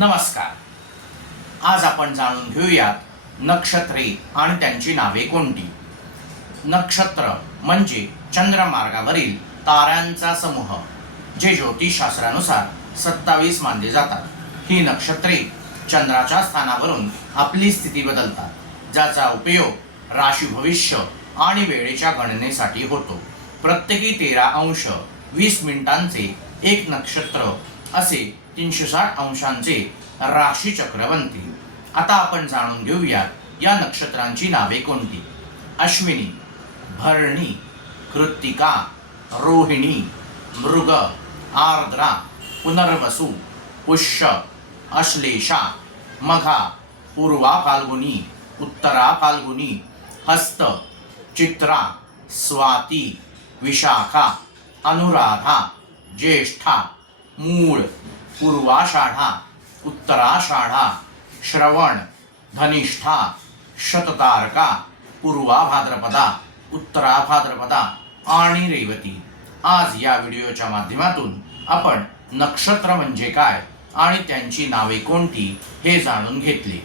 नमस्कार. आज आपण जाणून घेऊयात नक्षत्रे आणि त्यांची नावे कोणती? नक्षत्र म्हणजे चंद्रमार्गावरील ताऱ्यांचा समूह जे ज्योतिषशास्त्रानुसार सत्तावीस मानले जातात. ही नक्षत्रे चंद्राच्या स्थानावरून आपली स्थिती बदलतात ज्याचा उपयोग राशी भविष्य आणि वेळेच्या गणनेसाठी होतो. प्रत्येकी तेरा अंश वीस मिनिटांचे एक नक्षत्र असे तीनशे साठ अंशांचे राशी चक्र बनते आता आपण जाणून घेऊया या नक्षत्रांची नावे कोणती? अश्विनी भरणी कृत्तिका रोहिणी मृग आर्द्रा पुनर्वसु पुष्य अश्लेषा मघा पूर्वा फाल्गुनी उत्तरा फाल्गुनी हस्त चित्रा स्वाती विशाखा अनुराधा ज्येष्ठा मूळ पूर्वाषाढा उत्तराषाढा श्रवण धनिष्ठा शततारका पूर्वा भाद्रपदा उत्तरा भाद्रपदा आणि रेवती. आज या व्हिडिओच्या माध्यमातून आपण नक्षत्र म्हणजे काय आणि त्यांची नावे कोणती हे जाणून घेतले.